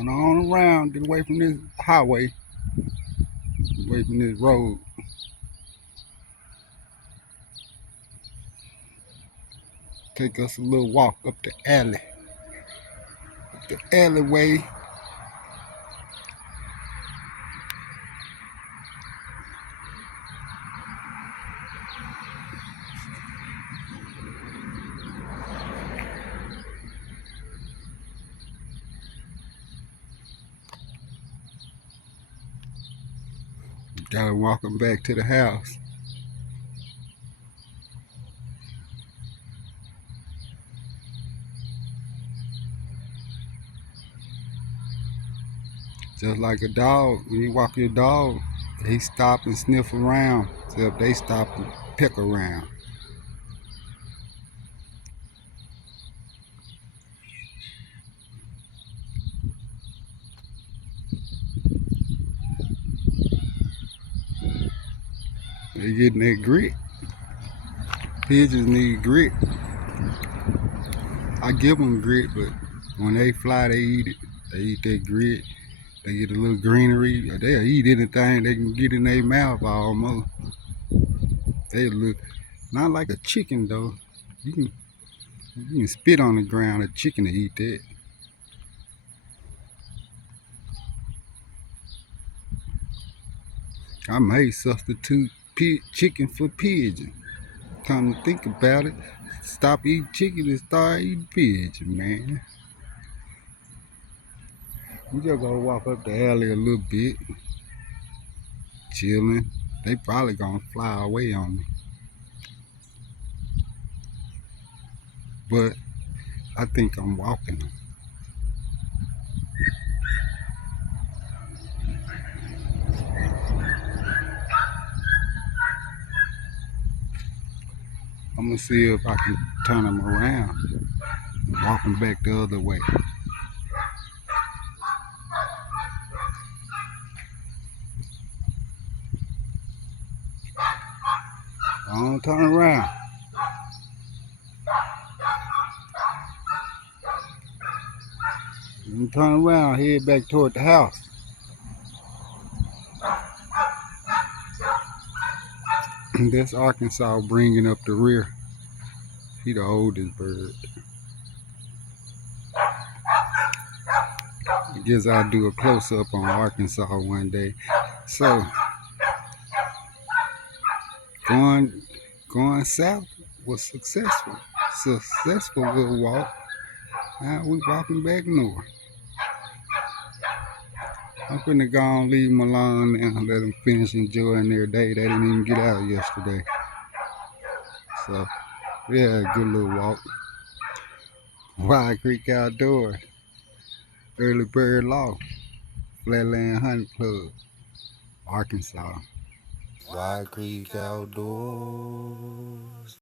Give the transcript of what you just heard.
Turn on around, get away from this highway, away from this road. Take us a little walk up the alley. Up the alleyway. Gotta walk them back to the house. Just like a dog, when you walk your dog, he stop and sniff around. Except they stop and pick around. They getting that grit. Pigeons need grit. I give them grit, but when they fly, they eat it. They eat that grit. They get a little greenery. They'll eat anything they can get in their mouth almost. They look not like a chicken though. You can spit on the ground, a chicken to eat that. I may substitute chicken for pigeon. Come to think about it, stop eating chicken and start eating pigeon, man. We just gonna walk up the alley a little bit, chilling. They probably gonna fly away on me, but I think I'm walking them. I'm gonna see if I can turn them around and walk them back the other way. I don't turn around. I'm turn around, head back toward the house. That's Arkansas bringing up the rear. He the oldest bird. I guess I'll do a close-up on Arkansas one day. So, going south was successful. Successful little walk. Now we walking back north. I'm finna go and leave them alone and let them finish enjoying their day. They didn't even get out yesterday. So, yeah, good little walk. Wild Creek Outdoors, Early Bird Law, Flatland Hunting Club, Arkansas. Wild Creek Outdoors.